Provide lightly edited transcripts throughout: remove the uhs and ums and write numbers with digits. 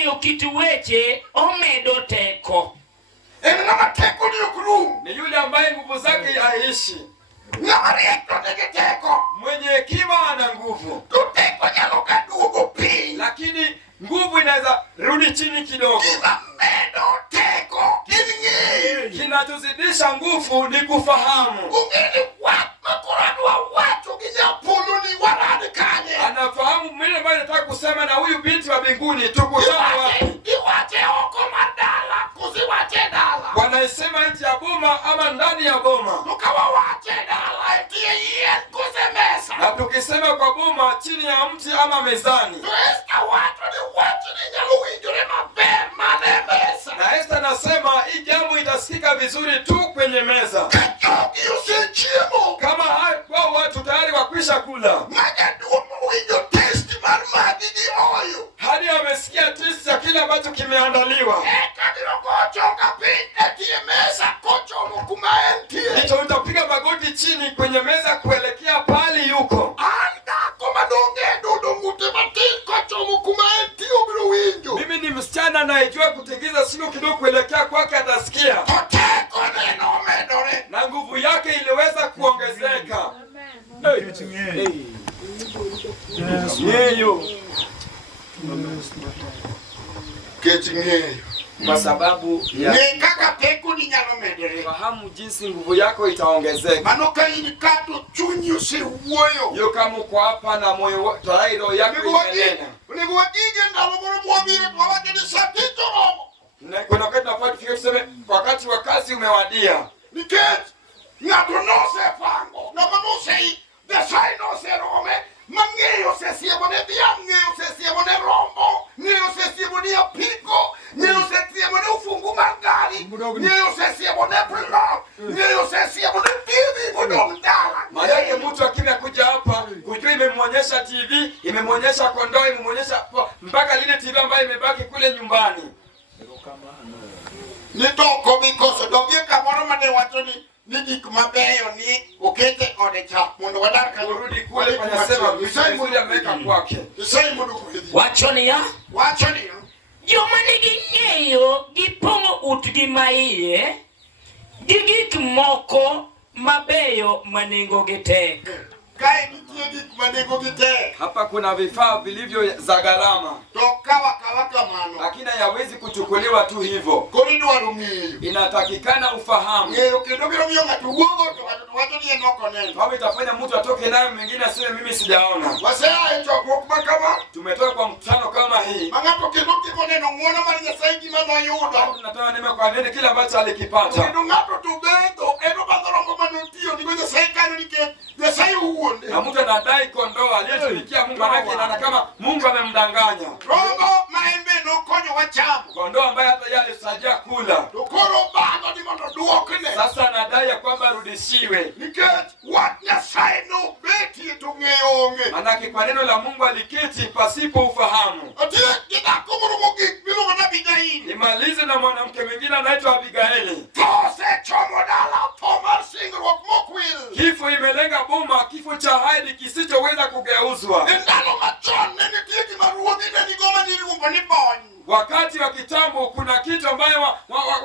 ng'eyo kit weche omedo teko. En ng'ama teko ni ok rum. Ni yule ambaye nguvu zake haishi. Ng'ama rieko nigi teko. Mwenye hekima ana nguvu. To teko nyalo kaduogo piny. Lakini nguvu inaweza rudi chini kidogo. Medo teko ng'eyo. Kinachozidisha nguvu ni kufahamu. Ungeni watu makoradwa watu kijapolo ni warade kanye. Anafahamu mimi ambaye nataka kusema na huyu binti wa mbinguni tukutane wapi. Iwache oko madala kuziwache dala. Wanaisema nje ya boma ama ndani ya boma. Tukawawache dala etie yen kuzemesa. Na tukisema kwa boma chini ya mti ama mezani. Tuesta watu ni watu ni nyaluinjure maber manemesa. Na Esther anasema hii jambo itasikika vizuri tu kwenye meza. Kachoki usichiemo. Kama wao watu tayari wakwisha kula. Magadumu winyo testi marmadi di oyo. Hadi amesikia testi ya kile ambacho kimeandaliwa. Kadiro kochoka pin etie mesa kochomo kumaentie. Nicho utapiga magoti chini kwenye meza kuelekea pali yuko. Anda komadonge dodo mute matin kochomo kumaentie obiro winjo. Mimi ni msichana anayejua kutegeza shingo kidogo kuelekea kwake atasikia. Teko neno medore. Na nguvu yake iliweza kuongezeka. Ngeyo. Ng'eyo. Kwa sababu ya Kaka teko ni nyalo medore. fahamu jinsi nguvu yako itaongezeka. Mano ka in kato chunyi osewuoyo. Yo kama uko hapa na moyo tayari roho yako imenena. Unego wadige ndalo moro mwabire wawache ni satito romo. Na kuna wakati tunafaa tufike tuseme wakati wa kazi umewadia. Nikech ng'ato nose pango. Ng'ama nose Nyasaye nose rome. Mang'eyo sesiemo ne dhiang', ng'eyo sesiemo ne rombo, ng'eyo sesiemo ne apiko, ng'eyo sesiemo ne ufungu mar gari, ng'eyo sesiemo ne plot, ng'eyo sesiemo ne TV modong' dala. Maana mtu akimekuja hapa kujua imemwonyesha TV, imemwonyesha kondoo, imemwonyesha mpaka lile TV ambayo imebaki kule nyumbani. Nitoko mikoso dogie kamoro mane wacho ni gik mabeyo ni okete ode chak mondo wadar ka urudi kule panasema mzuri ameweka kwake. Isai mondo kudi. Wacho niya. Joma nigi ng'eyo gipong'o utgi maiye gi gikmoko mabeyo manengogi tek. Kai nitie gik manengogi tek. Hapa kuna vifaa vilivyo za gharama. To kawa kamano. Lakini hayawezi kuchukuliwa tu hivyo. Koridwaro ng'eyo. Inatakikana ufahamu. Ng'eyo kendo biro miyo ng'ato wuogo to wacho ni enoko neno. Hapo itafanya mtu atoke nayo mwingine aseme mimi sijaona. Wasea chokruok makama. Tumetoka kwa mkutano kama hii. Ng'ato kendo kiko neno ng'wono mar Nyasaye gima noyudo. Tunatoa neema kwa neno kile ambacho alikipata. Kendo ng'ato to bedo eno badhorongo manotiyo ndigo Nyasaye kano nike Nyasaye uwuonde. Na mtu anadai kondoo aliyetumikia Mungu manake inaona kama Mungu amemdanganya. Rombo maembe no konyo wachamo. Kondoo ambaye hata yale sajia kula. Tukoro bado ni mondo duokne. Sasa anadai ya kwamba arudishiwe. Nikech wat Nyasaye no beti to ng'eyo onge. Manake kwa neno la Mungu aliketi pasipo ufahamu. Atie kidako moro mogik miluongo na Abigaili. Nimalize na mwanamke mwingine anaitwa Abigaili. Tose chomo dala pomar singruok mokwil. Kifo imelenga boma, kifo cha haidi kisichoweza kugeuzwa. Ndalo machon ne nitie gima ruodhi ne nigoma niluongo ni bony. Wakati wa kitambo kuna kitu ambayo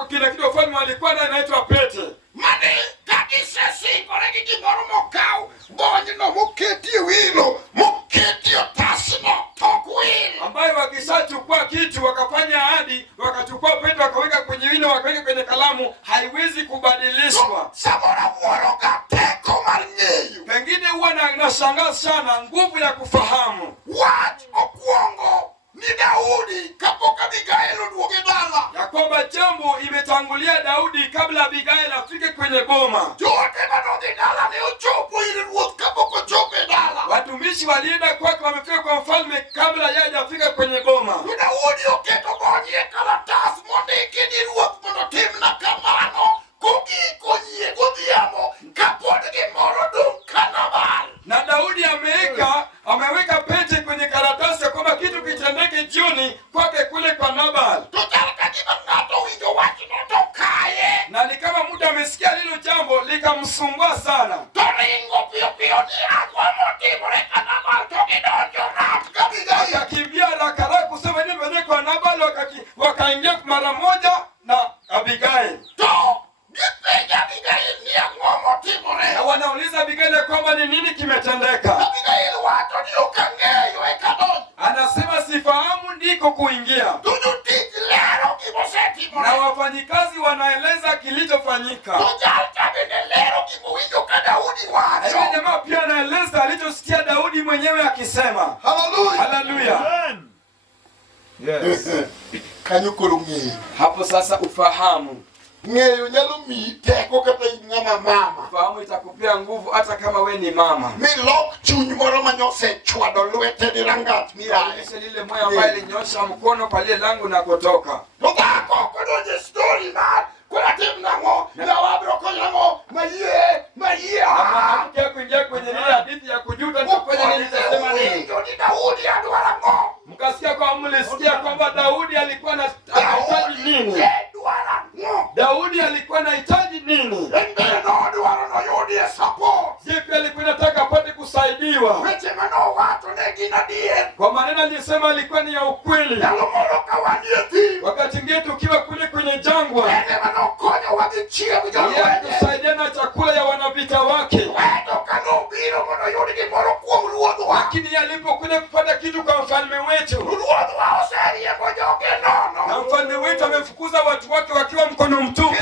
kile kitu wafalme walikuwa nayo inaitwa pete. Mane kakisesingore gi gimoro mokaw bony no moketi wilo moketi otasno tok wilo. Ambayo wakishachukua kitu wakafanya ahadi, wakachukua pete wakaweka kwenye wino wakaweka kwenye kalamu, haiwezi kubadilishwa. Samora mworo ka teko mar ng'eyo. Pengine huwa nashangaa sana nguvu ya kufahamu. Wach okwongo ni Daudi kapok Abigail oduoge dala. Ya kwamba jambo imetangulia Daudi kabla Abigail afike kwenye boma. Jote manodhi dala ne ochopo ir ruoth kapok ochopo e dala. Watumishi walienda kwake wamefika kwa mfalme kabla yeye hajafika kwenye boma. Daudi oketo bonye kalatas mondiki ni ruoth mondo timna kamano. Kogiko nyie godhiambo kapod gimoro dong' Kanabal. Na Daudi ameweka pete kwenye karatasi ya kwamba kitu kitendeke jioni kwake kule kwa Nabal. Na ni kama mtu amesikia lilo jambo likamsumbua sana. Akakimbia haraka kusema nini kwa Nabal mara moja na Abigail. Na wanauliza Abigail kwamba ni nini kimetendeka. Anasema sifahamu ndiko kuingia. Na wafanyikazi wanaeleza kilichofanyika. Na jamaa pia anaeleza alichosikia Daudi mwenyewe akisema. Haleluya. Yes. Hapo sasa ufahamu. Ng'eyo nyalo miyi teko kata ng'ama mama. Ufahamu itakupea nguvu hata kama we ni mama. Milok chuny moro manyosechwado lwete ni rangat miraye. Lile moyo ambaye alinyosha mkono kwa lile langu na kutoka. Tokako kodonje story na kuna timu nango na wabroko nango maiye. Mwanamke kuingia kwenye ile hadithi ya kujuta nitafanya nini nitasema nini? Ndio ni Daudi adwara ngo. Mkasikia kwa mlisikia kwamba Daudi alikuwa anahitaji nini? Daudi alikuwa anahitaji nini? Sipi alikuwa anataka apate kusaidiwa. Kwa maneno alisema alikuwa ni ya ukweli. Wakati mwingine tukiwa kule kwenye jangwa, yeye kusaidia na chakula ya wanavita wake. Lakini alipokuja kupata kitu kwa mfalme wetu, na mfalme wetu amefukuza watu wake wakiwa mkono mtupu.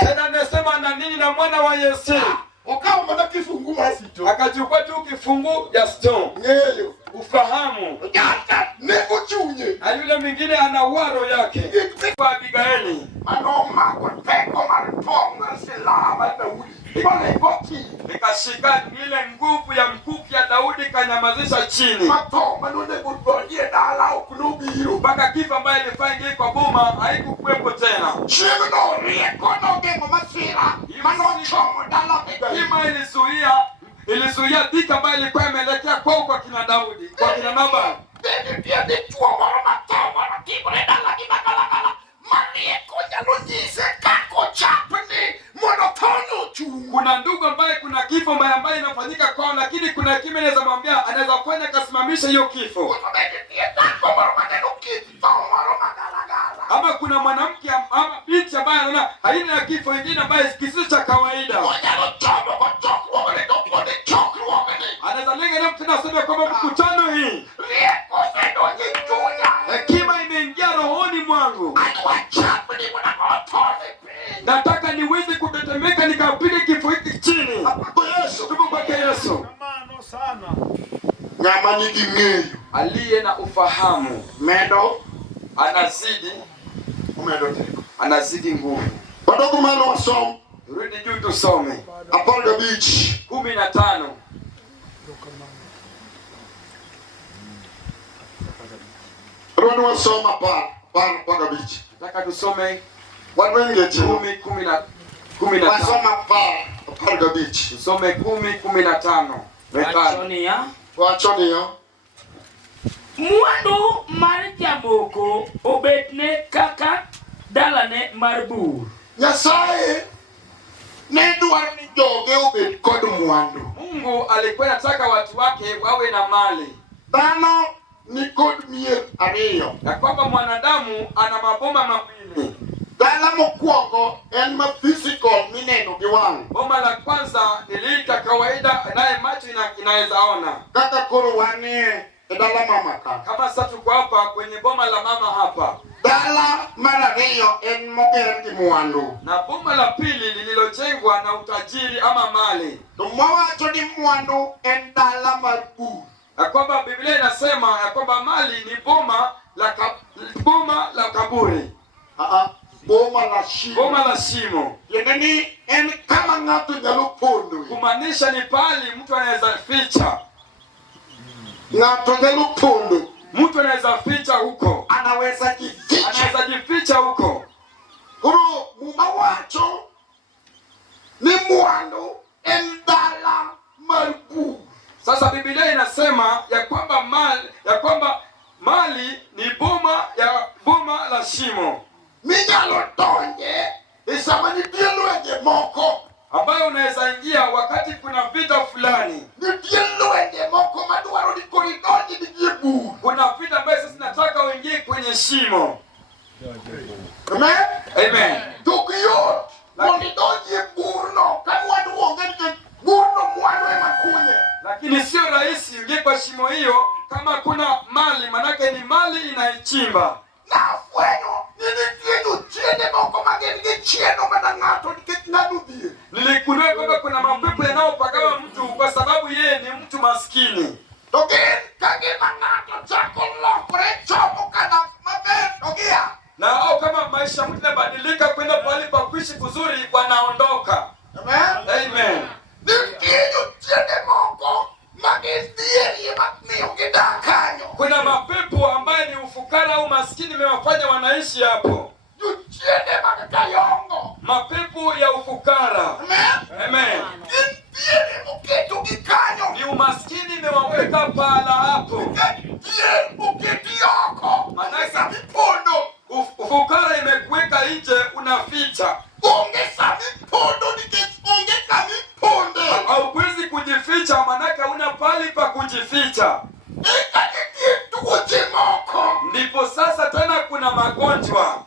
Tena anasema na nini na mwana wa Yese. Akachukua tu kifungu ya stone. Ufahamu. Na yule mwingine ana waro yake. Kwa Abigaili. Nikashika ile nguvu ya mkuki ya Daudi kanyamazisha chini. Mpaka kifo ambaye ilifaa ingie kwa boma haikukuwepo tena. Hima ilizuia dhiki ambayo ilikuwa imeelekea kwao kwa kina Daudi, kwa kina Nabali. Kuna ndugu ambaye kuna kifo ambaye inafanyika kwao, lakini kuna kime anaweza mwambia, anaweza kufanya kasimamisha hiyo kifo. Ama kuna mwanamke ama binti ambaye anaona haina ya kifo ingine ambaye kisicho cha kawaida. Anaweza lenga na mtenda sema kwamba mkutano hii hekima imeingia rohoni mwangu. Nataka niweze kutetemeka nikapiga kifo hiki chini. Tuko kwa Yesu. Sana. Ng'ama nigi ng'eyo, aliye na ufahamu, medo anazidi, umedo teko, anazidi nguvu. Wadogo mano wasom, rudi juu tusome. Apollo Beach 15. Rwani wasoma Apollo Beach. Nataka tusome Wadwengeche 10:15. Wasoma Apollo Beach. Tusome 10:15. Wachonia. Mwandu mar jamoko obetne kaka dalane mar bur. Nyasaye ne dwaro ni joge obed kod mwandu. Mungu alikuwa anataka watu wake wawe na mali. Dhano ni kod mier ariyo. Na kwamba mwanadamu ana maboma mawili. Dala mokwongo en ma physical mineno gi wang'. Boma la kwanza ni lile kawaida naye macho inaweza ona. Kaka koro wanie dala mama ka. Kama sasa tuko hapa kwenye boma la mama hapa. Dala mara ariyo en moger gi mwandu. Na boma la pili lililojengwa na utajiri ama mali. To mwawacho ni mwandu en dala mar bur. Na kwamba Biblia inasema ya kwamba mali ni boma la kaburi. Boma la shimo. Boma la shimo. Yendeni en kama ng'ato nyalo pondo. Kumaanisha ni pali mtu anaweza ficha. Ng'ato nyalo pondo. Mtu anaweza ficha huko. Anaweza jificha huko. Kuro mumawacho ni mwandu en dala marbu. Sasa Biblia inasema ya kwamba mali ni boma la shimo. Minyalo tonje isamani dielwenje moko ambayo unaweza ingia wakati kuna vita fulani. Ni dielwenje moko madwaro ni koridonji ni jibu. Kuna vita ambayo sisi nataka uingie kwenye kwenye shimo. Amen. Amen. Tukio monidonje burno kama duonge burno mwanwe makunye. Lakini sio rahisi uingie kwa shimo hiyo kama kuna mali, manake ni mali inaichimba. Na fwenyo nilitienu chiene moko mageni chieno manangato nikinadubi. Niligundua kwamba kuna mapepo yanayopagawa mtu kwa sababu yeye ni mtu maskini. Togin kage mangato chako lokore chomo kana mabeyo togia. Na au kama maisha mtu yanabadilika kwenda pahali pa kuishi kuzuri, wanaondoka. Amen. Amen. Nilitienu chiene moko mageni dieri makniyo kidakanyo. Kuna mapepo ambaye ni ufukara au maskini mewafanya wanaishi hapo. Chiene makayongo. Mapepo ya ufukara. Amen. Amen. Dieri muketu kikanyo. Ni umaskini imewaweka pahala hapo. Dieri muketu yoko. Manaka mipondo. Ufukara imekuweka nje, unaficha. Ongeza mipondo ongeza mipondo. Hauwezi kujificha, manaka una pahali pa kujificha. Ndipo sasa tena kuna magonjwa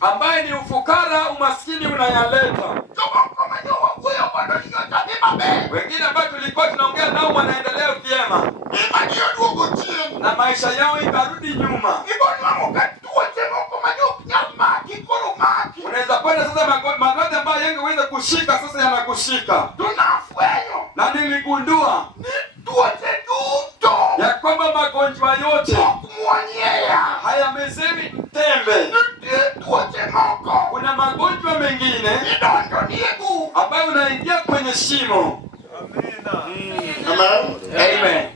ambaye ni ufukara, umaskini unayaleta. Wengine ambao tulikuwa tunaongea nao wanaendelea vyema na maisha yao ikarudi nyuma. Unaweza kwenda sasa magonjwa ambayo yangeweza kushika sasa yanakushika. Na niligundua ya kwamba magonjwa yote hayamezewi tembe. Kuna magonjwa mengine ambayo unaingia kwenye shimo. Amen.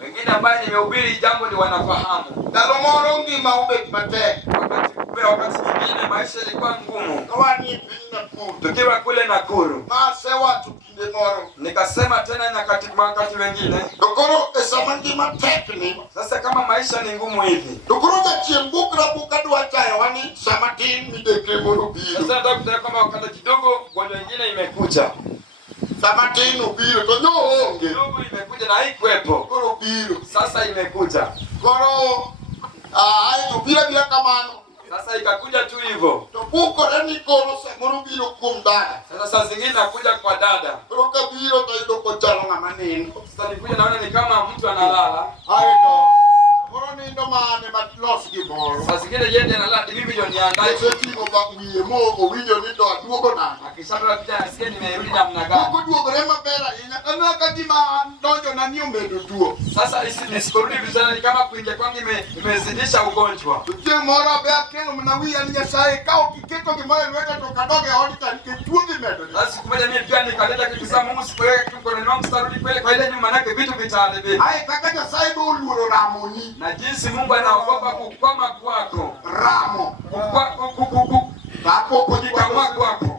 Wengine ambaye nimehubiri jambo ni wanafahamu. Wakati mwingine maisha ilikuwa ngumu. Tukiwa kule Nakuru. Nikasema tena wakati wengine. Sasa kama maisha ni ngumu hivi. Sasa nataka kusema kwamba wakati kidogo gonjwa nyingine imekuja. Kidogo imekuja na haikuwepo. Sasa imekuja. Sasa ikakuja tu hivyo. Sasa saa zingine nakuja kwa dada. Sasa nikuja naona ni kama mtu analala. Saa zingine yeye analala, mimi ndio niandae. Akishaanza kuja nasikia nimerudi namna gani. Sasa hisi nisikorudi vizuri, ni kama kuingia kwangu imezidisha ugonjwa. Sasa siku moja mimi pia nikaleta kitu za Mungu, sipeleke mkononi wangu, sitarudi kweli kwa ile nyuma, manake vitu vitaharibika. Na jinsi Mungu anaogopa kukwama kwako. Kujikamua kwako.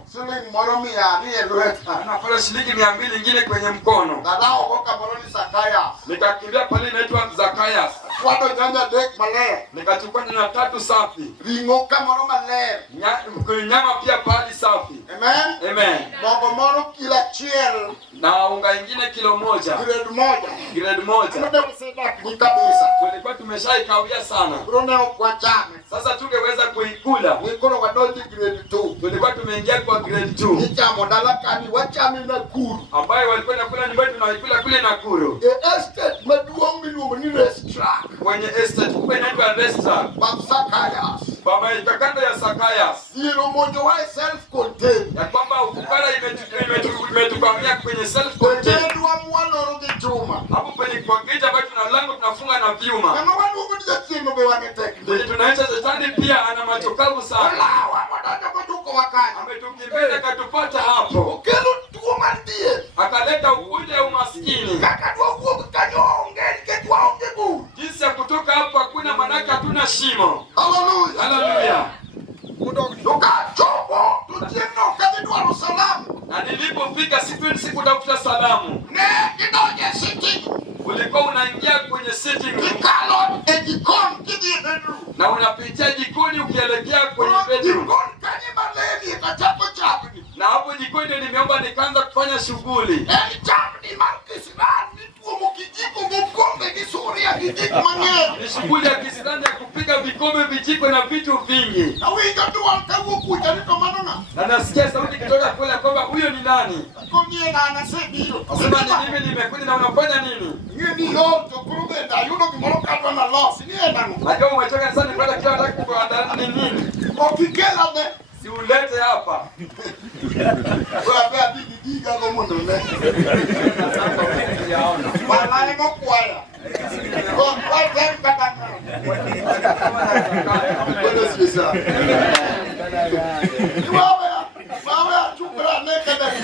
Anapata shilingi 200 nyingine kwenye mkono. Nikakimbia pale inaitwa Zakayas. Nikachukua nyanya 3 safi. Nyama pia pali safi. Amen. Na unga ingine kilo 1. Grade 1. Tulikuwa tumeshaikawia sana. Sasa tungeweza kuikula. Tulikuwa tumeingia kwa grade 2. Ambayo walikuwa nakula nyumbani, tunaikula kule Nakuru. Kwenye estate kubwa inaitwa restaurant. Baba ikakando ya Sakayas. Ya kwamba ufukara imetukamia kwenye self contained. Hapo penye kwa gate ambayo tuna lango tunafunga na vyuma. Tunaacha shetani pia ana machokavu sana. Ametukimbia katupata hapo. Akaleta ugonjwa wa umaskini. Jinsi ya kutoka hapo hakuna, manaka hatuna shimo. Hallelujah. Na nilipofika sikutafuta salamu. Ulikuwa unaingia kwenye sitting room. Na unapitia jikoni ukielekea kwenye bedroom. Na hapo jikoni ndio nimeomba nikaanza kufanya shughuli. gik mang'eny. Ni shughuli ya kisirani ya kupika vikombe, vijiko na vitu vingi. Awinjo duol kawuok kucha ni to mano ng'a? Na nasikia sauti kutoka kule kwamba huyo ni nani? Kong'ie na nasebiro. Sema ni mimi nimekuja na unafanya nini? Ng'e ni yor to koro bende ayudo gimoro kadwa nalosi. Ni en ang'o? Najua umetoka sana kwenda kila nataka kuandaa ni nini? Ok ikela ne. Si ulete hapa. Wewe adhi gi giga go mondo ne. Wala emo kwaya. Kwa tem kata ng'o. Bwana sisa. Mawe achukura ne kada ni.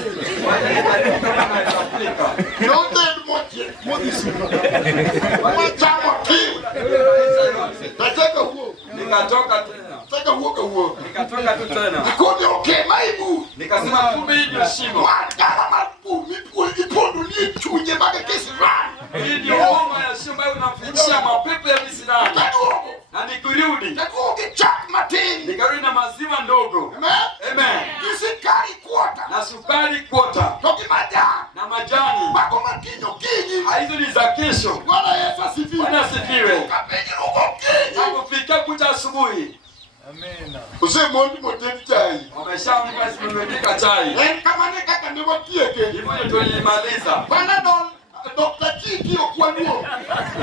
Yote moje modisi. Wachama ki. Nataka huo. Nikatoka tena. Nataka huo. Nikatoka tu tena. Nikoni okay maibu. Nikasema kumbe hii ndio shimo. Wakala mabu mipu ipondo ni chunye mage kisirani. Hii ndio ngoma ya shimo ambayo unamfikishia mapepo ya misirani. Na nikurudi. Nakuge chak matini. Nikarudi na maziwa ndogo. Amen. Amen. Kisikari kwota. Na sukari kwota. Toki majani. Na majani. Bako makinyo kinyi. Hizo ni za kesho. Bwana Yesu asifiwe. Bwana asifiwe. Kapenye uko kinyi. Hakufika kucha asubuhi. Amen. Use mondi moteni chai. Wameshaamka simemepika chai. Kama ne kaka ne wakieke. Hivyo ndio tulimaliza. Bwana don Dr. Chiki okwanuo.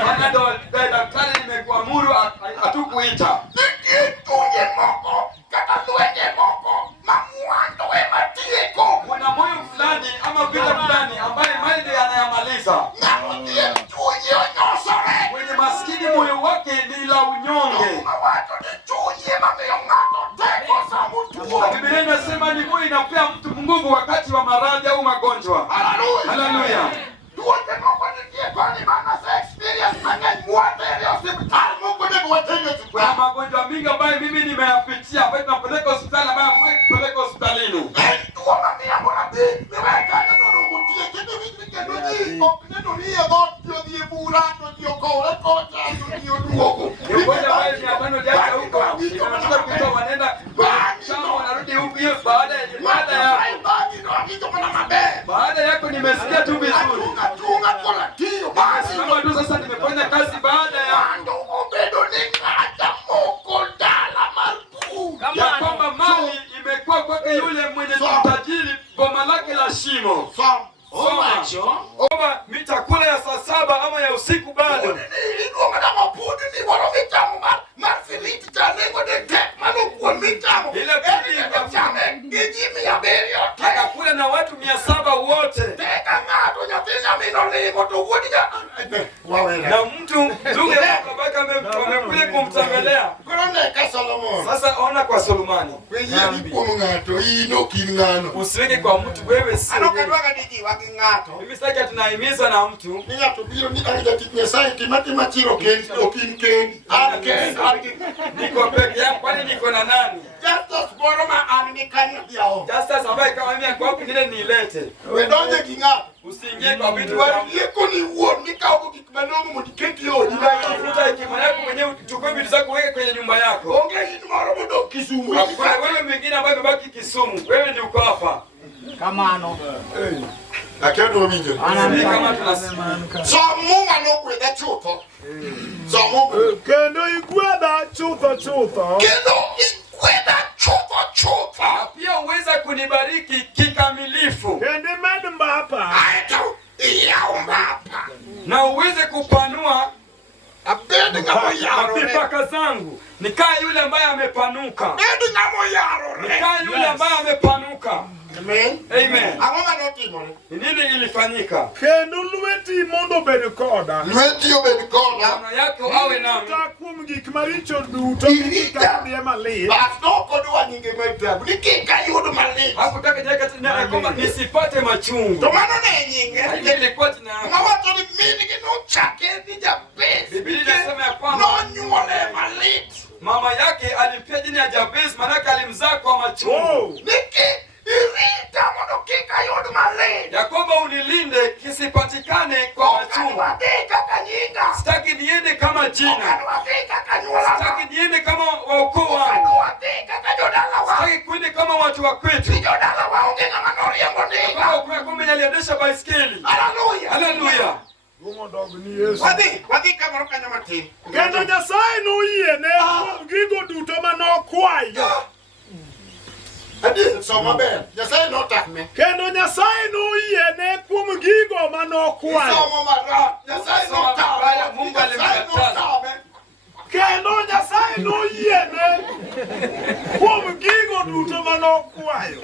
Bwana ndo daktari nimekuamuru atukuita. Nikitunye moko, kaka tuenye moko, mamuando matieko. Kuna moyo fulani ama vita fulani ambaye maili yanayamaliza. Namutie tunye onyosore. Mwenye maskini moyo wake ni la unyonge. Mawato ni tunye mabeyo ngato teko sa mutuo. Biblia inasema ni moyo inapea mtu nguvu wakati wa maradhi au magonjwa. Hallelujah. Hallelujah. Tuote moko nitie kwani maana sa experience mang'eny muate ya hospitali Mungu ni kuwatenyo Kuna chukua. magonjwa mingi ambayo mimi nimeyapitia ambayo tunapeleka hospitali ambayo hafai kupeleka hospitalini. Tuwa mamia mwana bi, niweka na nono mutie kendo visi kendo ni okneno ni ya dhoto di burano di okole kote di oduogo. Ngoja ambayo ni atano jaja huko. Inataka kuitoa wanaenda kama wanarudi huko hiyo baada ya baada yako nimesikia tu vizuri. Tunga kola tio basi. Kama tu sasa nimefanya kazi baada ya Ando obedo ningaja moko dala marbu. ya kwamba mali imekuwa kwake yule mwenye utajiri boma lake la shimo. Omacho. Oba mitakula ya saa 7 ama ya usiku bado. Ndio ngada mapudu ni wala vitamu marfiliti tanengo de tek manokuwa mitamu. Ile pili ya chame gijimi ya berio. Akakula na watu 700 wote. Teka ngato nyatina minole moto wodiga. Na mtu ndugu babaka amekuja kumtembelea. Korone ka Solomon. Sasa ona kwa Solomoni. Wewe ndipo ngato ino kingano. Usiweke kwa mtu wewe si. Anokadwaga diji waki ngato. Mimi sitaki tunahimiza na mtu. Ninya tubiro ni anga tiknya sai timati machiro ken okin ken. Niko peke yangu kwani niko na nani? Justus Boroma amikani yao. Justus ambaye kama mimi kwa pengine nilete. We donje kingato. Usiingie kwa vitu Yeko ni uo nikao kikmanongo mudiketi yo. Tafuta hekima yako mwenyewe uchukue vitu zako weke kwenye nyumba yako. Onge hii mara mudo Kisumu. Hakuna wewe mwingine ambaye umebaki Kisumu. Wewe ndio uko hapa. Kamano. Akendo minjo. Kama tunasema. So munga no kweda chuto. So mungu. Kendo ikweda chuto. Kendo ikweda chuto. Na pia uweza kunibariki kikamilifu. Kende madamba hapa. Aito iyaomba hapa. Na uweze kupanua Abedi ngamo yaro. mipaka zangu. Nikaa yule ambaye amepanuka. Abedi ngamo yaro. Nikaa yule ambaye amepanuka. Amen. Amen. Angoma no timore. Nini ilifanyika? Kendo lweti mondo bed koda. Lweti obed koda. Mama yako awe nami. Takum gik maricho duto Irita. mali. Basta kodwa nyinge maitabu. Nikika yudo mali. Hakutaka jeka tena kwamba nisipate machungu. Tomano ne nyinge. Hayo ilikuwa tena. Mawato ni mini kino chake ni Jabez. Biblia inasema ya kwamba No nyuole malit. mama yake alimpia jina ya Jabez maana alimzaa kwa machungu. Niki irita mono kika yudo malit. Ya kwamba unilinde kisipatikane kwa machungu. Wadika kanyinga. Sitaki niende kama jina. Wadika kanyuola. Sitaki niende kama waukoo wangu. Wadika kanyodala wa. Sitaki kuende kama watu wa kwetu. Kanyodala wa ungenga manori ya Kwa ngondika. kwa kumbe aliendesha baiskeli. Hallelujah. Haleluya. Wadhi kamoro kanyo matin. Kendo Nyasaye noyie ne kuom gigo duto manokwayo. Adi so maber. Nyasaye notame. Kendo Nyasaye noyie ne kuom gigo manokwayo. Somo marach. Nyasaye notame. Mungu alimkataza. Kendo Nyasaye noyie ne kuom gigo duto manokwayo.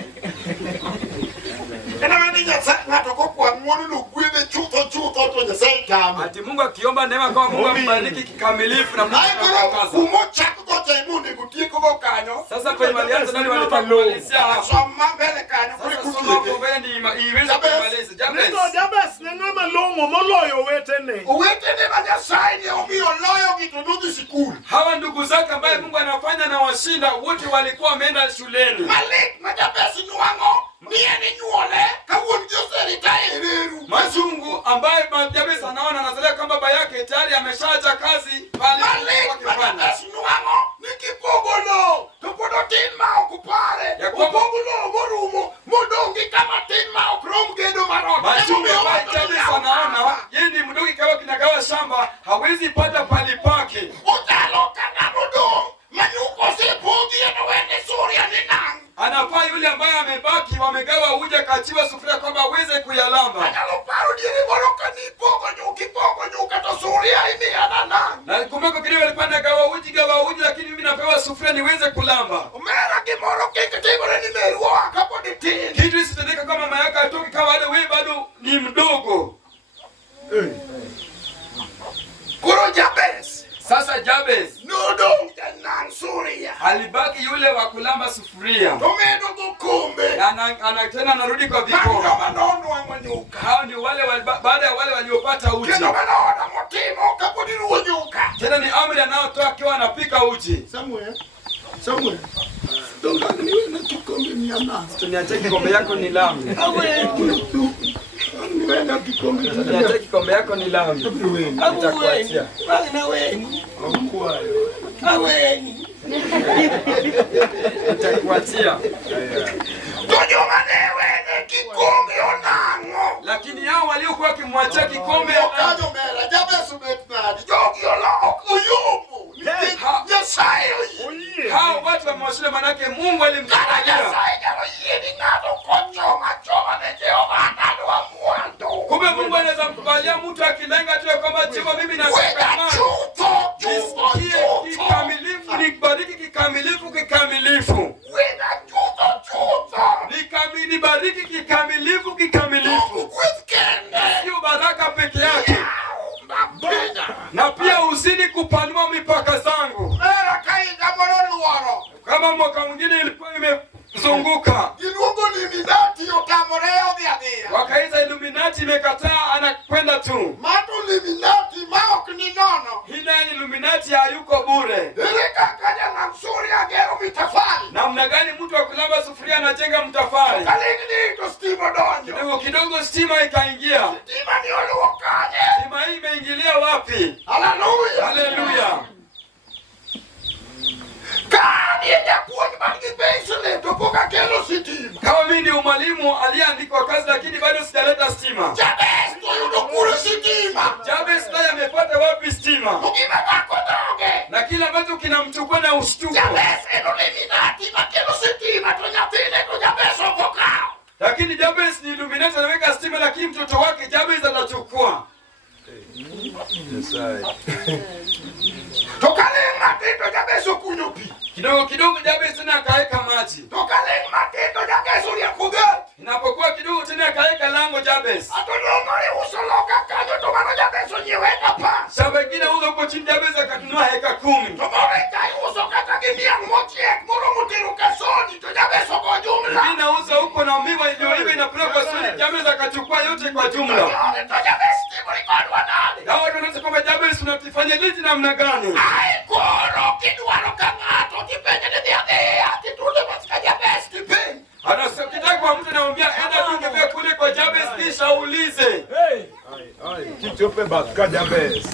Enawani Nyasaye ng'ato kokwa ng'wono no gwedhe chutho to Nyasaye tame. Ati Mungu akiomba neema kama Mungu ambariki kikamilifu na Mungu akakaza. Kumo chako gote munde gutieko go kanyo. Sasa kwa walianza nani walitamalizia? Soma mbele kanyo kuli Sasa mbele ni iweze kumaliza. Jabez. Nito Jabez ne ng'ama long'o moloyo wetene. Wetene ma Nyasaye ne omiyo loyo gito nudhi sikul. Hawa ndugu zake ambaye Mungu anafanya na washinda wote walikuwa wameenda shuleni. Malik ma Jabez nuang'o niye ni nyuole kawuon Jose retire reru. Machungu ambaye Jabez anaona anazalia kama baba yake tayari ameshaacha kazi pale Malik ma Jabez nuang'o nikipogono to podo tin ma okupare. Opogono morumo modongi kama tin ma okrom gedo marot. Machungu ambaye Jabez anaona yeye ni mdogo kama kinagawa shamba hawezi pata pali pake. Utalo kana modong manyuko sepogi eno wende Suria ni nang. Anafaa yule ambaye amebaki wamegawa uje kachiwa sufuria kwamba aweze kuyalamba. Analo diere moroka ni pogo nyuka to Suria ini anana. Na kumbuka kile walipanda gawa uji lakini mimi napewa sufuria niweze kulamba. Umera kimoro kikitibore ni meruo akapo ni tin. Kitu isitendeka kama mama yako atoki kama wewe bado ni mdogo. Kuro Jabez. Sasa Jabez Nodong nang Suria. alibaki yule wa kulamba sufuria. Tomedo kukumbe. Na tena narudi kwa vikombe. Kama nono amanyuka. Hao ni wale baada ya wale waliopata uji. Kendo manona motimo kapo ni ruonyuka. Tena ni amri anayotoa akiwa anapika uji. Samuel. Don't niwe na kikombe miana. Tuniache kikombe yako ni lamu. Niwe na kikombe. Tuniache kikombe yako ni lamu. Nitakuachia. Nitakuachia. Tojo manewe kikombe onango. Lakini hao waliokuwa kimwachia kikombe Okajo mera Jabez ubetnadi. Jogi oloko uyumu. Nyasaye oyi. hao watu wa mawasiliano manake Mungu alimkatalia. Nyasaye jalo yedi ngado kochoma ne Jehova ndadwa mwando. Kumbe Mungu anaweza kukubalia mtu akilenga tu kwamba Jehova mimi nasema nisikie kikamilifu, nibariki kikamilifu. Nibariki kikamilifu. Sio baraka peke yake. Na pia uzidi kupanua mipaka zangu. Kama mwaka mwingine ilikuwa imezunguka. Wakaita Illuminati imekataa anakwenda tu. Hina Illuminati hayuko bure. Namna gani mtu wa kulamba sufuria anajenga mtafari? Kidogo stima ikaingia. Stima hii imeingilia wapi? Haleluya. Kama mimi ni mwalimu aliyeandikwa kazi lakini bado sijaleta stima. Jabez naye amepata wapi stima? Na kila ambacho kinamchukua na ushtuko. Lakini Jabez ni Illuminati anaweka stima lakini mtoto wake Jabez atachukua. Kidogo Jabez tena akaweka maji. Inapokuwa kidogo tena akaweka lango Jabez. Shamba ingine uzo huko chini Jabez akatunua heka 10. Ingine uzo huko na miwa iliyoiva inapelekwa soni Jabez akachukua yote kwa jumla. Na watu wanasema kwamba Jabez unatifanya liti namna gani? Anasema kwa mtu anamwambia enda tuongee kule kwa Jabez kisha uulize. Kichope baka Jabez.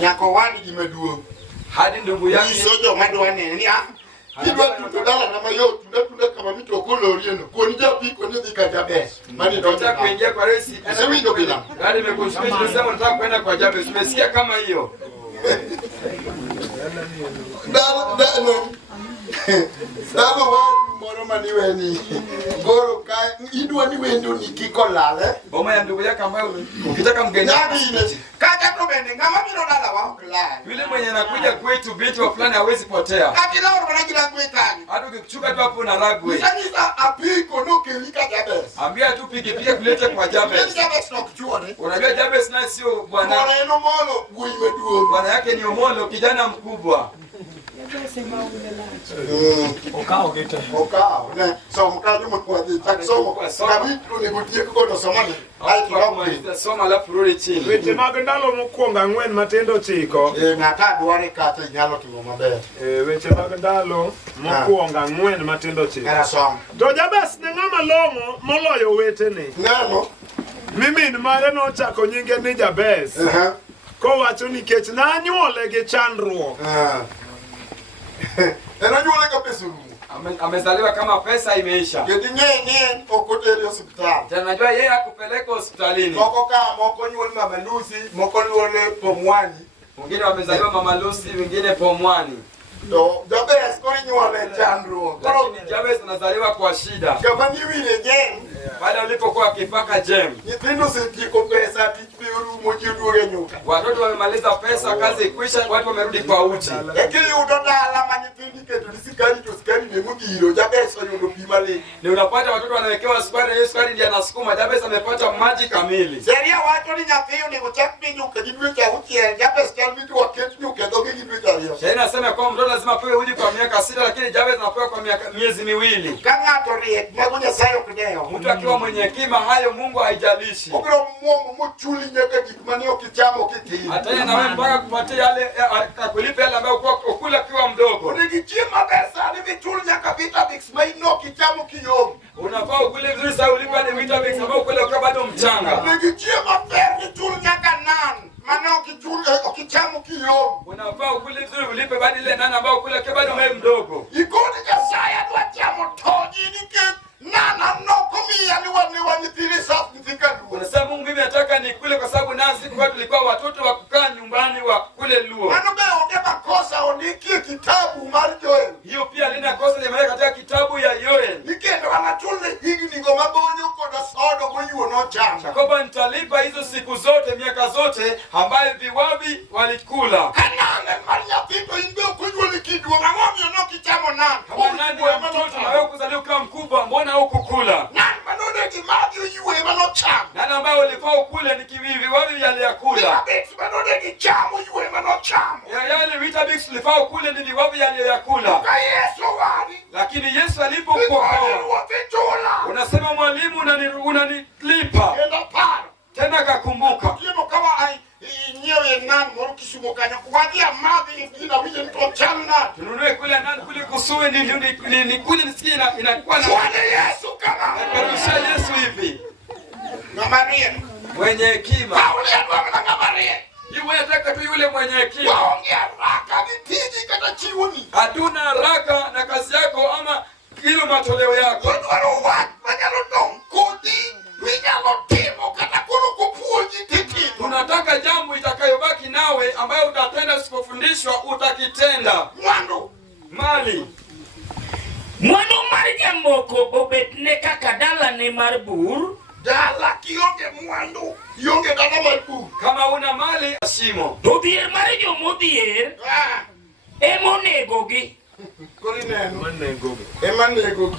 Nyako wani jimeduo. Hadi ndugu yake. Isojo madwane ni Kidwa tuto dala na mayo tunde kama mito okolo orieno. Kuoni japiko ni dhika Jabez. Mani Unataka kuingia kwa resi. Sema ndio bila. Yaani nimekusikia unasema unataka kwenda kwa Jabez. Umesikia kama hiyo? Dalo wa moro maniwe ni goro ka idwa ni wendo ni kiko lale. Boma ya ndugu yako ambaye ukitaka mgeni. Nani kaja to bende ngama biro dala wa oklala. Yule mwenye anakuja kwetu binti wa fulani hawezi potea. Kabila oro banajira kwetani. Hata ukichuka tu hapo na ragwe. Sasa apiko no kelika Jabez. Ambia tu pige kulete kwa Jabez. Jabez no kuchuone. Unajua Jabez naye sio bwana. Bwana eno molo guime duo. Bwana yake ni Omolo, kijana mkubwa. Okao ne so mkaji mkwaji taksomo kabitu ni butie ko somani ai kama soma la fururi chini. Weche mag ndalo mokwongo ang'wen matindo chiko. ngata dware kata nyalo timo maber. Weche mag ndalo mokwongo ang'wen matindo chiko. Era som. To Jabez ne ng'ama long'o moloyo wetene. Ngano? Mimin mare nochako nyinge ni Jabez. Kowacho nikech nanyuole gi chandruok. Anajua ka pesa rumo. Amezaliwa kama pesa imeisha. Kedi ng'e okoteri hospital. Tena najua yeye akupeleka hospitalini. Moko nyuol mama Lucy, moko nyuol Pomwani. Wengine wamezaliwa mama Lucy, wengine Pomwani. To Jabez ko nyuol chandruok. Lakini Jabez anazaliwa kwa shida. Kama ni wile jem. Pale alipokuwa akipaka jem. Nyithindo sitiko pesa tibiru mojiduore nyuka. Watoto wamemaliza pesa, kazi ikwisha, watu wamerudi kwa uchi. Lakini utoda alama nyithindi ketu sikari to sikari ne mugiro Jabez oyudo pimale. Ni unapata watoto wanawekewa sukari, hiyo sukari ndiye anasukuma. Jabez amepata maji kamili. Seria watu ni nyathiyo ni kuchak pinyuka jidwe cha uchiel Jabez kalbitu waket nyuka doge jidwe cha hiyo. Sheria inasema kwa mtoto lazima apewe uji kwa miaka 6, lakini Jabez anapewa kwa miezi miwili. Kama toriet magunya sayo kideo. Mtu akiwa mwenye hekima hayo Mungu haijalishi. Obiro muomo mochuli nyaka gikmani okichamo kiti. Hata yeye na wewe mpaka kupatia yale akulipe yale ambayo ukula kiwa mdogo. Nikichima pesa ni vichuli nyaka Vitamix maino kichamo kiyo. Unafaa ukule vizuri sasa ulipe hadi Vitamix ambayo ukule ukiwa bado mchanga. Nikichima pesa vichuli nyaka nan. Mana okichamo kiyo. Unafaa ukule vizuri ulipe bado ile nana ambayo ukule ukiwa bado wewe mdogo. Ikoni jasaya tu achamo toji nike nana nokomia ni wanithirisa nithikadu. Unasema Mungu mimi nataka nikule kwa sababu nasi kwa tulikuwa watoto wa kukaa nyumbani wa kule Luo. Mano be ongeba kosa oniki kitabu mar Joel. Hiyo pia lina kosa limeweka katika kitabu ya Yoel. Nikendo anatule higi nigo mabonyo koda sodo goyuo no changa. Kwamba nitalipa hizo siku zote miaka zote ambayo viwavi walikula. Kanane maria pipo ingo kujua likidwa ng'ombe no kichamo nan. Kama nani ya mtoto na wewe kuzaliwa kama mkubwa mbona hukukula? Nan manone di magio yue mano cham. Nani ambaye ulifaa ukule ni kivivi wapi yaliyakula? Vitamix manone di chamo yue mano cham. Yale Vitamix ulifaa ukule ni viwapi yaliyakula. Ka Yesu wali. Lakini Yesu alipokuokoa unasema mwalimu unanilipa. Enda para. Tena kakumbuka. Kimo kama ai nyewe nan moro kisumo kanya kuwadia madhi ina wije nito chana. Tununue kule nani kule kusuwe ni kule nisikie inakuwa na Bwana Yesu kama. Karusha Yesu hivi. Ngamaria. Mwenye hekima. Paulo ndo ngamaria. Yule anataka tu yule mwenye hekima. Waongea raka vitiji kata chiuni. Hatuna haraka na kazi yako ama kilo matoleo yako. Wano wanyalo dong kodi. Winyalo timo kata kuru kupuoji titi. Tunataka jambo itakayobaki nawe ambayo utatenda usipofundishwa utakitenda. Mwando. Mali. Mwandu mar jamoko obetne kaka dalane mar bur. Dala kionge mwando. Yonge dala malpu. Kama una mali shimo. To dhier mar jomodhier emonegogi. Kori neno. Emanegogi.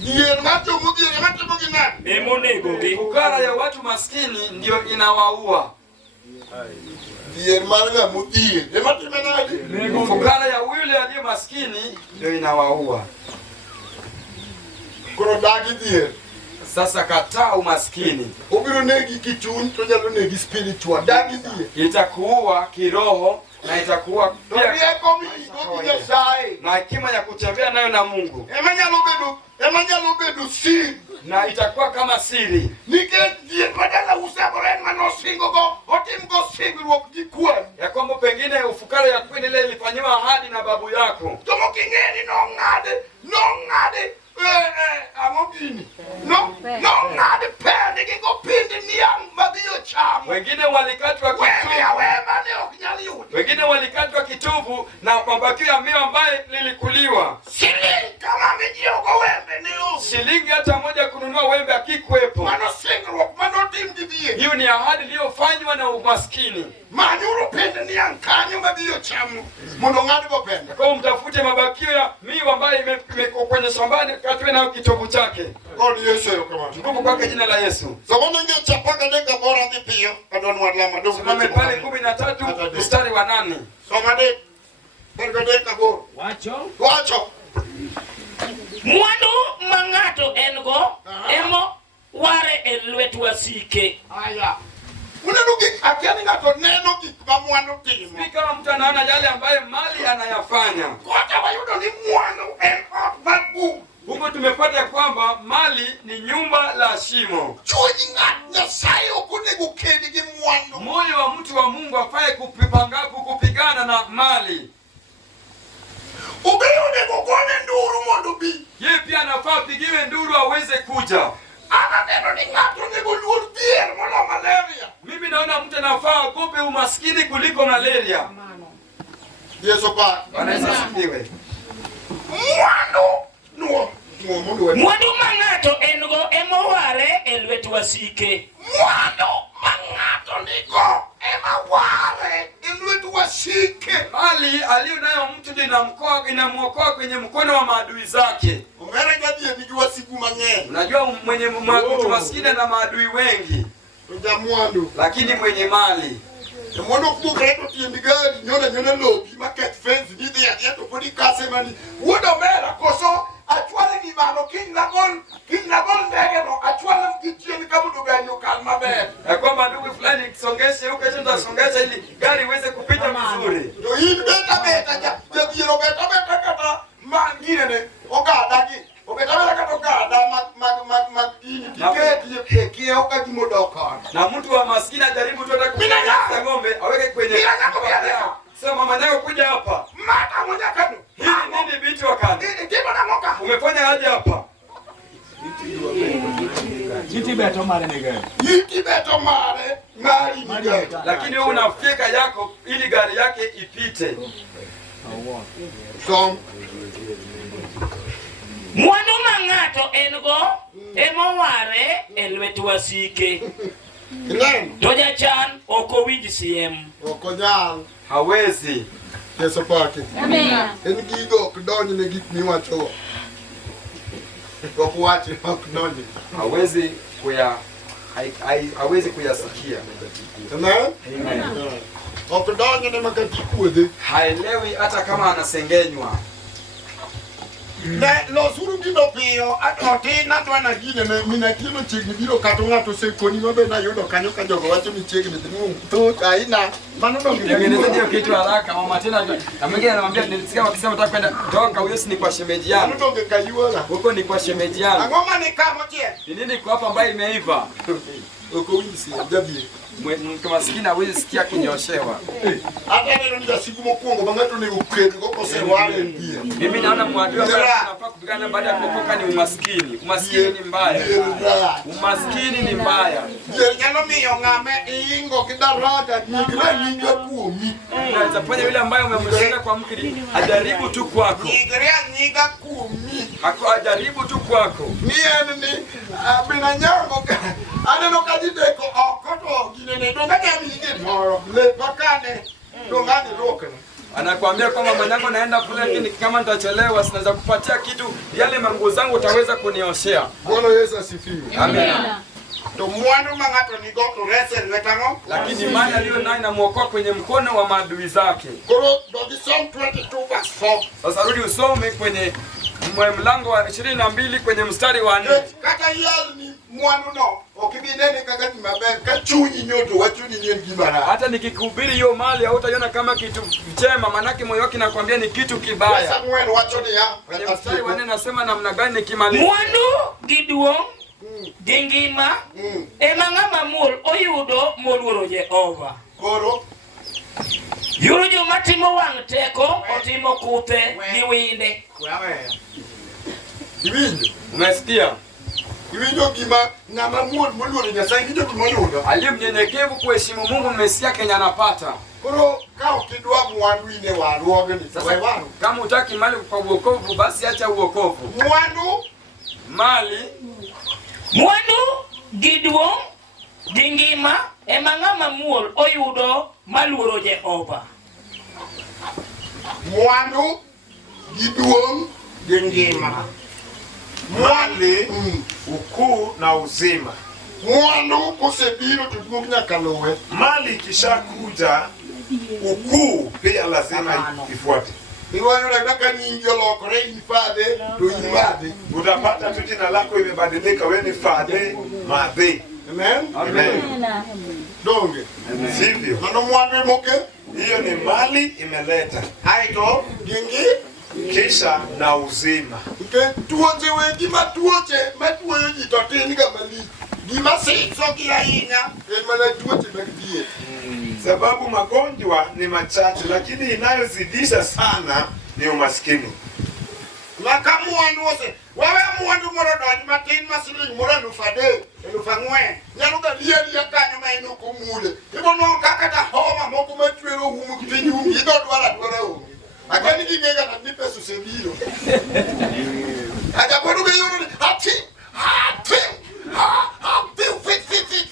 Dhier mar jomodhier ematimogi nani? Emonegogi. Fukara ya watu maskini ndio inawaua. Dhier mar ng'amodhier ematime nadi? Fukara ya yule aliye maskini ndio inawaua. Koro dagi dhier. Sasa kataa umaskini. Obiro negi kichun to nyalo negi spiritual. Dagi dhier. Itakuua kiroho na itakuwa pia na hekima ya kutembea nayo na Mungu. Emanyalo bedo siri. Na itakuwa kama siri. Nikech dhier badala usabore mano singo go otim go singruok gi kwan. ya kwamba pengine ufukara ya kweli ile ilifanywa ahadi na babu yako. Tomo kingeni no ngade amogini no ngade pende kiko pindi niang mabeyo chamo. Wengine walikatwa kitovu. Wengine walikatwa kitovu na mabakio ya miwa ambaye lilikuliwa. Shilingi kama mjiogo wembe ni shilingi hata moja kununua wembe akikuepo. Mano singro, mano timdibie. Hiyo ni ahadi iliyofanywa na umaskini. Manyuro pende niang kanyo mabeyo chamo. Mondo ngade go pende. Kwa mtafute mabakio ya miwa ambaye imeko kwenye shambani katwe na kitovu chake. God Yesu yokamata. Tukufu kwake jina la Yesu. Sababu nge chapanga deka bora dhipio. Kadonu wadlama dogo. Soma pale 13 mstari wa 8. Soma deka bora. Wacho. Mwandu mangato engo emo ware elwet wasike. Aya. Unanuki akiani ngato neno kikba mwandu timo. Kama mtu anaona yale ambaye mali anayafanya. Kwa wayudo ni mwandu babu. Huko tumepata kwamba mali ni nyumba la shimo. Moyo wa mtu wa Mungu afaye kupigana na mali. Yeye pia anafaa pigiwe nduru aweze kuja. Mimi naona mtu anafaa agope umaskini kuliko malaria. Yesu pa. Anasifiwe. Mwandu mangato engo emo ware elwet wasike. Mwandu mangato niko ema ware elwet wasike. Mali aliyo nayo mtu ndio inamuokoa kwenye mkono wa maadui zake. Umere gadie nigi wasiku mang'eny. Unajua mwenye mtu maskini na maadui wengi. Ndio mwandu. Lakini mwenye mali mwandu kubreto tiendigari nyona lobi market fence bidhi ya to podi kase mani. Wodo mera koso achwale ni mano kinga gol ndege no achwale mkitieni kama duganyo kalma be. Kwamba ndugu fulani kisongeshe huko kesho songesha ili gari iweze kupita vizuri. Ndio hii beta ya biro beta kata mangine ne ogadagi obetawela kata ogada mag tiketi yekie okati modoka. Na mtu wa maskini ajaribu tu hata kupita ng'ombe aweke kwenye sema mama nao kuja hapa. Mata moja kanu. Hili nini binti wa kanu? Ndipo na moka. Umefanya aje hapa? Yiti beto mare ni gari. Ngari ni gari. Lakini wewe unafika yako ili gari yake ipite. Som. Mwandu mangato engo emo ware elwet wasike. Toja chan oko winji CM. Oko nyal. Hawezi. Yesu pake. Amen. En gigo kudonyo ne gik miwacho. Okuwache kudonyo. Hawezi kuyasikia. Amen. Amen. Okudonyo ne makati kuodhe. Haelewi hata kama anasengenywa. Ne losuru gino piyo atina to na gine ne minakino chigni biro kato ngato sekoni mabe na yudo kanyo ka jogo wacho ni chigni tingu to aina mano ndo Tengeneza kitu haraka mama tena na mwingine anamwambia nilisikia wakisema nataka kwenda toka huyo ni kwa shemeji yangu. Mano ndo ngekayuola. Huko ni kwa shemeji yangu. Angoma ni kama tie. Ni nini kwa hapa ambayo imeiva? Uko winsi jabi. Mtu maskini hawezi sikia kinyoshewa. Hata neno ni siku mokongo bangato ni ukwetu koko sewale ndia. Mimi naona mwadui ambaye tunafaa kupigana baada ya kuokoka ni umaskini. Umaskini ni mbaya. Umaskini ni mbaya. Je, nyano miyo ngame ingo kidarada nigra kuomi. Unaweza fanya yule ambaye umemleta kwa mkili ajaribu tu kwako. Niga kuomi. Ajaribu tu kwako. Ni bina nyango aneno kadideko okoto ginene donga nyamige moro le pakane donga ni roke. Anakuambia kwamba mwanangu naenda kule lakini kama nitachelewa sinaweza kupatia kitu yale manguo zangu utaweza kunioshea. Bwana Yesu asifiwe. Amen. To mwandu mangato ni go to wrestle wetango. Lakini mali aliyo nayo inamuokoa kwenye mkono wa maadui zake. Koro dogi Psalm 22 verse 4. Sasa rudi usome kwenye mlango wa 22 kwenye mstari wa 4. Kaka yal ni mwandu no. Okibinene kagati maber ka chunyi nyoto wachuni nyen gibara. Hata nikikuhubiri hiyo mali hautaiona kama kitu chema, manake moyo wako nakwambia ni kitu kibaya. Samuel wachoni ya. Kwenye mstari wa 4 nasema namna gani nikimaliza. Mwandu giduong dingima emangama mul oyudo moluoro Jehova. Koro Yuru Joma timo wang' teko otimo kuthe gi winde. Iwinjo? Umesikia? Iwinjo gima ng'ama muol moluoro Nyasaye winjo gima oyudo. Aliye mnyenyekevu kuheshimu Mungu, mmesikia Kenya anapata. Koro ka ukidwa mwandu ine warwogni. Sasa wanu. Kama utaki mali kwa uokovu, basi acha uokovu. Mwandu Mali Giduong' gi ngima ema ng'ama muol oyudo maluoro Jehova. mwandu giduong' gi ngima. Mali, ukuu na uzima. Mwandu kosebiro to duong' nyaka luwe. Mali kishakuja, ukuu pia lazima ifuate. Iwayo nataka nyingi olokore ifadhe to imadhe. Utapata tu jina lako imebadilika, wewe ni Fadhe Madhe. Amen. Amen. Donge. Sivyo? Mano mwandu moke. Hiyo ni mali imeleta. Haito gingi Kisha na uzima. tuoche wengi matuoyo ji to tin ga mali. Gima sitso gi ahinya en mana tuoche mag diet. Sababu magonjwa ni machache, lakini inayozidisha sana ni umaskini. Maka mwandu ose. Wawe mwandu moro donj matin masiling moro 3,000, 4,000. Nyalo ga liya kanyo ma ino kumule. Ibo no kaka ta homa moko machwero humu kitinyi humu. Ido dwara humu. Akani gingega na nipe susebiro. Aja bodu ge yuru hati. Fit.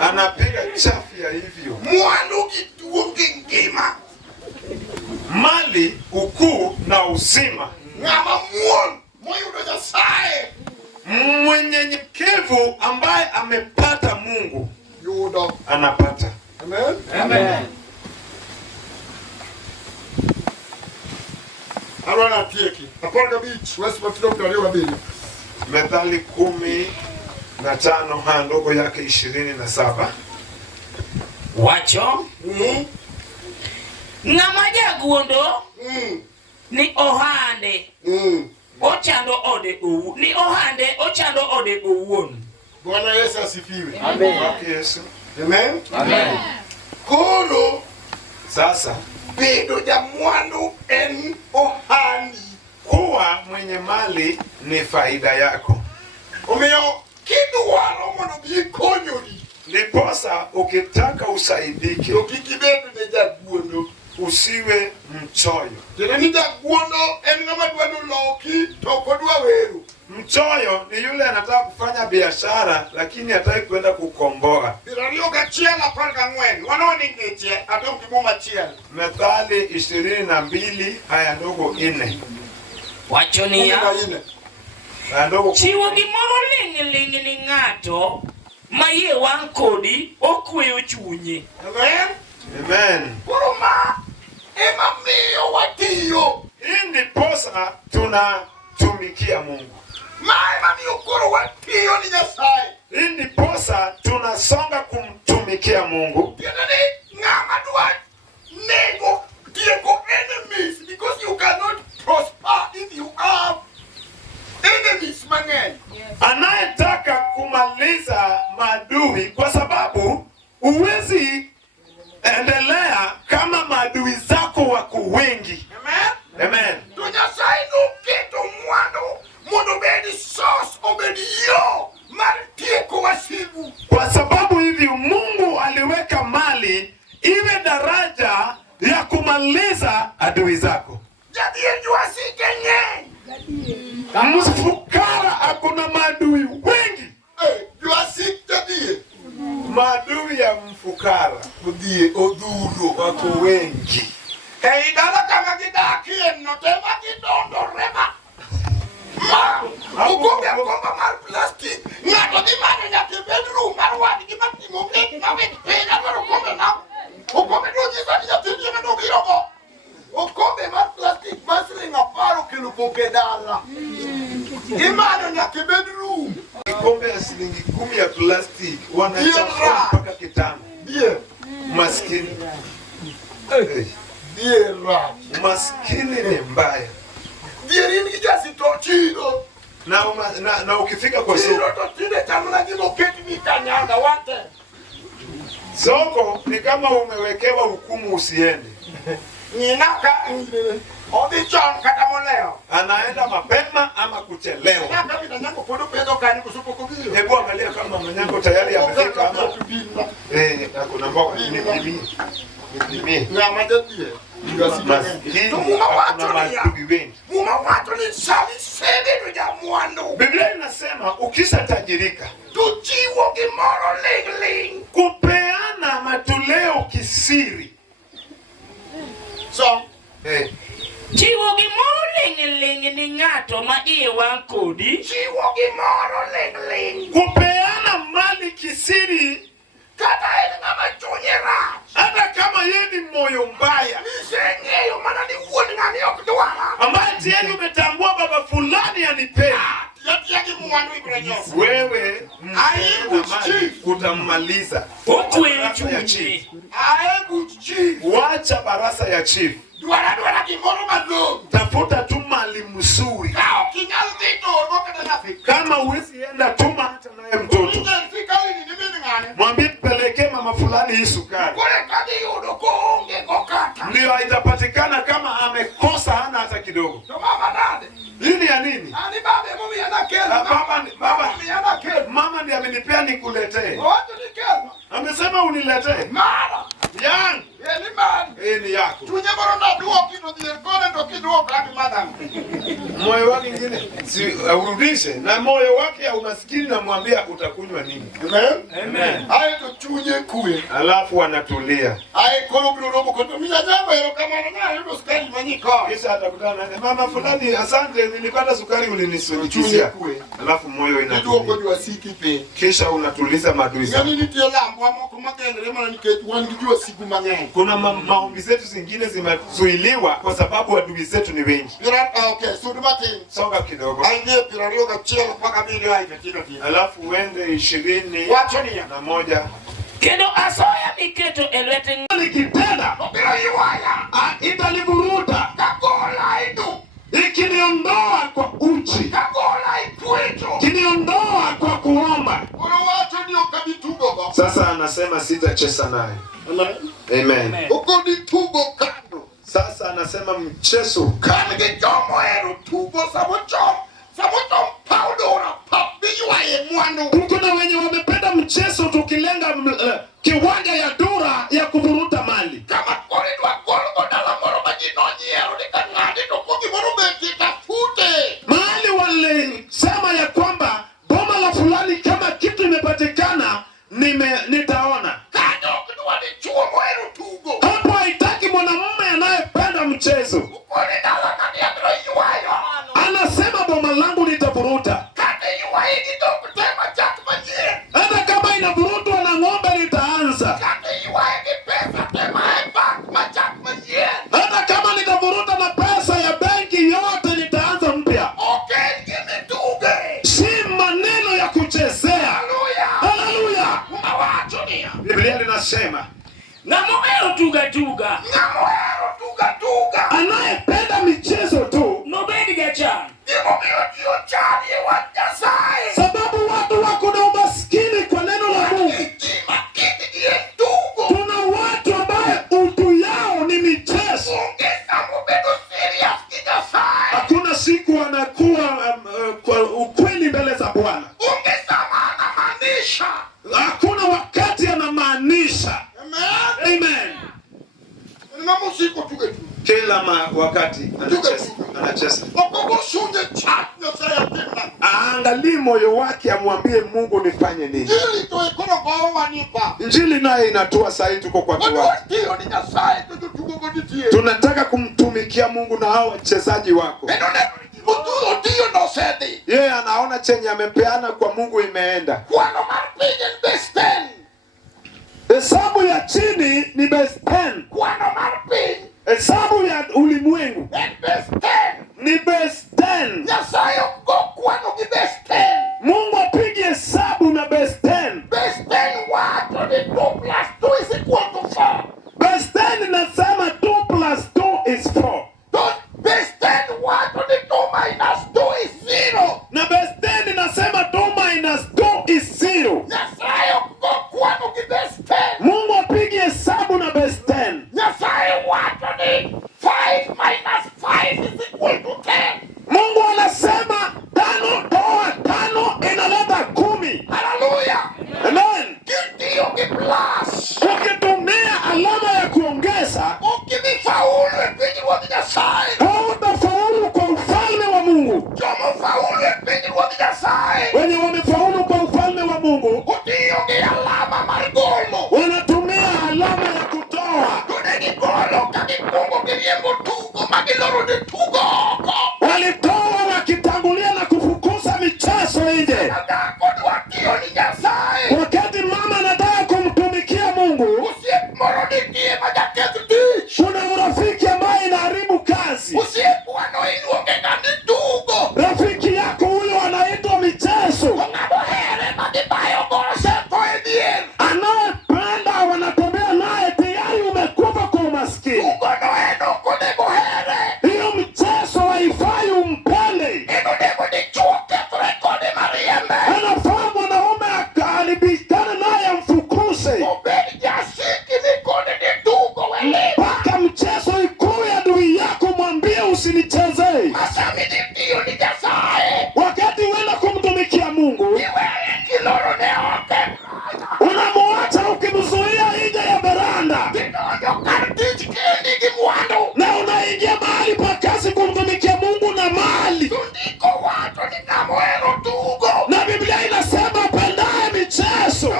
Anapiga chafya hivyo. Mwandu giduong' gi ngima. Mali, ukuu na uzima. Ng'ama muol moyudo Nyasaye. Mwenyenyekevu ambaye amepata Mungu Yudo. anapata. Amen. Amen. Arwana tieki. Apolga beach. West Mafilo mtariwa bili. Methali 15 handoko yake 27. Wacho ng'ama jaguondo ni ohande ochando ode owuon. Ni ohande ochando ode owuon. Bwana Yesu asifiwe. Amen. Yesu. Amen. Amen. Koro Sasa bedo jamwandu en ohandi. kuwa mwenye mali ni faida yako. Omiyo kidwaro mondo gikonyori. Ndiposa ukitaka usaidike, To kikibedo ne jaguondo. usiwe mchoyo. Tene ni jaguondo en ng'ama dwaro loki to kodwa weru. Mchoyo ni yule anataka kufanya biashara lakini hataki kwenda kukomboa. Birario gachiel 14. Wano ni ngeche adong gi muma chiel. Methali 22 aya ndogo 4. Wacho niya, Aya ndogo chiwo gimoro ling' ni ng'ato maiye wang' kodi okweyo chunye. Amen. Amen. Koro ma ema miyo watiyo. Hii ndiposa tunatumikia Mungu. Ma ema miyo koro watiyo ni Nyasaye. Hii ndiposa tunasonga kumtumikia Mungu. Tieneni ng'ama dwa nego tieko enemies because you cannot prosper if you have enemies mang'eny. Anayetaka kumaliza maadui, kwa sababu uwezi endelea kama maadui zako wako wengi. Amen. Amen. To Nyasaye noketo mwandu mondo bedi source obedi yo mar tieko wasigu. Kwa sababu hivi Mungu aliweka mali iwe daraja ya kumaliza adui zako. Jadie juasike ng'eny. Mfukara akuna maadui wengi. Juasik jadie. Maadui ya mfukara Odie odhuro. wako wengi. Hei dala kama gidakie no tema gidondorema. Ma ukombe mar plastic. Ng'ato dhi manyo nyaka bedroom mar wadgi matimo gik mawit piny adwaro kombe na. Ukombe nonyisa ni nyathini ema nobirogo. Ukombe mar plastic mar siling 10 okelo pok e dala. Imanyo nyaka bedroom. Kikombe ya shilingi 10 ya plastic wanachafua mpaka kitanda. Die. Maskini. Die ra. Maskini ni mbaya. Die rin gi jasito chiro. Na ukifika kwa Chiro soko to tinde chamna gimo keti ni kanyanga wate. Soko ni kama umewekewa hukumu usiende. Ninaka Odichon kata moleo. Anaenda mapema ama kuchelewa. Ninaka bila nyango podo pedo kani kusupo kugio. Hebu angalia kama mwanangu tayari amefika ama. Kuna mboga nipimie. Na majetie. Tumuga watu ni sali sebe ya mwando. Biblia inasema ukishatajirika tuchiwo gimoro ling. Kupeana matoleo kisiri. So, chiwo gimoro ling ni ng'ato ma iye wang' kodi. Chiwo gimoro ling. Kupeana mali kisiri Kata ene ngama chunye rach. hata kama yeye ni moyo mbaya. Nisengeyo mana ni uoni ngani okudwara. Ambaye tiyeni umetambua baba fulani anipenda. Yaki mwanu ibrenyo. Wewe utammaliza. Wacha barasa ya chief. Duara kimoro madongo. Tafuta tu mali mzuri. Kao kinyal dito ngoka na Kama uwezi enda tuma hata naye mtoto. Mwambie pelekee mama fulani hii sukari. Ndio haitapatikana kama amekosa hana hata kidogo. Hii ya nini? Mama ndiye amenipea nikuletee. Amesema uniletee. Yang. Ni yako. Moyo wake ingine si urudishe na moyo wake ya umaskini na mwambia utakunywa nini. Amen. Hayo tuchunye kuwe. Alafu anatulia. Kisha atakutana naye. Mama fulani asante nilipata sukari ulinisukizia. Alafu moyo inatulia. Kisha unatuliza maadui zako. Kuna maombi zetu zingine zimezuiliwa kwa sababu adui zetu ni wengi. Songa kidogo. Alafu uende 21. Kendo asoya miketo elwete Nikitenda italivuruta. Ikiniondoa kwa uchi. Kiniondoa kwa kuomba. Sasa anasema sitacheza naye. Amen. Sasa anasema mchezo kuna wenye wamependa mchezo tukilenga kiwanja ya dura ya kuvuruta mali. Mahali walisema ya kwamba boma la fulani kama kitu imepatikana nitaona. Hapo haitaki mwanamume anayependa mchezo. Anasema boma langu nitavuruta. Hata kama inavurutwa na ng'ombe nitaanza. Hata kama nitavuruta na pesa ya benki yote nitaanza mpya. Si maneno ya kuchezea. Haleluya. Biblia linasema na moyo tuga. Anayependa michezo tu Nobedi gachan. Sababu watu wako na umaskini kwa neno la Mungu. Kuna watu ambaye utu yao ni michezo. Hakuna siku anakuwa kwa ukweli mbele za Bwana. Hakuna wakati anamaanisha. Amen. Kila wakati anacheza. Aangalie moyo wake amwambie Mungu nifanye nini. Injili naye inatua sahi tuko kwa kiwanja. Tunataka kumtumikia Mungu na hao wachezaji wako. Yeye anaona chenye amepeana kwa Mungu imeenda. Hesabu ya chini ni base 10. Hesabu ya ulimwengu ni base 10. Mungu apige hesabu na base 10. Base 10 inasema 2 plus 2 is 4. Na base 10 inasema 2 minus 2 is 0. Mungu walitoa wakitangulia na kufukuza michezo nje. Wakati mama anataka kumtumikia Mungu, kuna urafiki ambaye inaharibu kazi. Rafiki yako huyo anaitwa michezo. Anayependa wanatembea naye, tayari umekufa kwa umaskini. Hiyo mchezo haifai umpende. Anafaa mwanaume akaribikane naye amfukuse. Mpaka mchezo ikuwe adui yako, mwambie usinichezee. Wakati uenda kumtumikia Mungu, unamuacha ukimzuia nje ya veranda, na unaingia mahali pa kazi kumtumikia Mungu na mali. Na Biblia inasema pendaye michezo.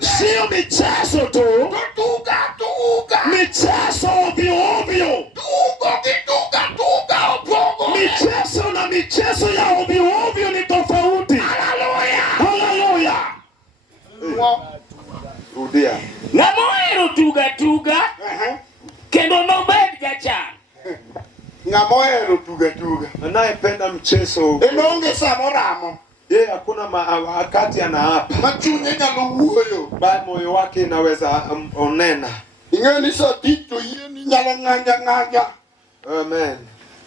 Sio michezo tu, michezo ovyo ovyo. Michezo na michezo ya ovyo ovyo ni tofauti. Haleluya. Rudia. Ng'amohero tuga kendo nobed jachan. Ng'amohero tuga. Anayependa mchezo. Enonge samoramo. Yeye hakuna wakati anaapa. Machunye nyalo wuoyo. Bali moyo wake inaweza onena. Ingeni sa tito yeni nyalo ng'anja. Amen.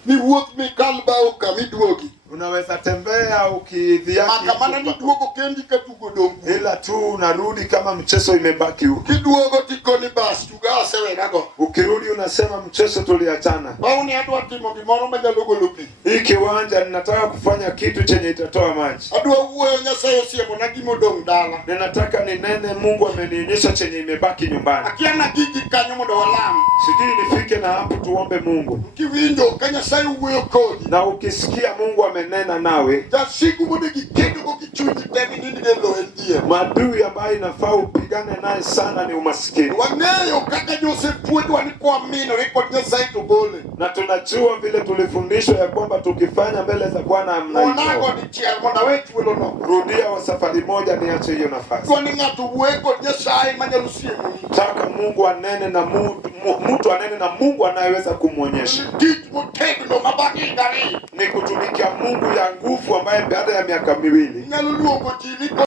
Ni wuoth mikalba ukamiduogi. Unaweza tembea ukidhiaki. Makamana ni duogo kendi katugo dongu. Ila tu unarudi kama mchezo imebaki huko. Kiduogo tikoni bas tugase wenago. Ukirudi unasema mchezo tuliachana. Bauni adwa timo gimoro majalogo lupi. Hii kiwanja ninataka kufanya kitu chenye itatoa maji. Adwa wuoyo Nyasaye osiemo na gimo dong dala. Ninataka ninene Mungu amenionyesha chenye imebaki nyumbani. Akiana gigi kanyo mondo walam. Sijui nifike na hapo tuombe Mungu. Kiwinjo Nyasaye wuoyo kodi. Na ukisikia Mungu amenena nawe, jasiku mude gikendo go kichunyi temi nini delo endie. Maadui ambaye inafaa upigane naye sana ni umaskini. Wangeyo kaka Joseph puedo walikuwa mino rekodi Nyasaye tugole. Na tunajua vile tulifundishwa ya kwamba tukifanya mbele za Bwana mnaitoa. Mwanango ni chia mwana wetu welo no. Rudia wa safari moja niache hiyo nafasi. Kwa ni ngatu uweko Nyasaye manyalusie muni. Taka Mungu anene na mtu anene na Mungu anayeweza kumwonyesha. Mutendo mabaki ndani. Ni kutumikia Mungu ya nguvu ambaye baada ya miaka 2. Nyaluluongo jini.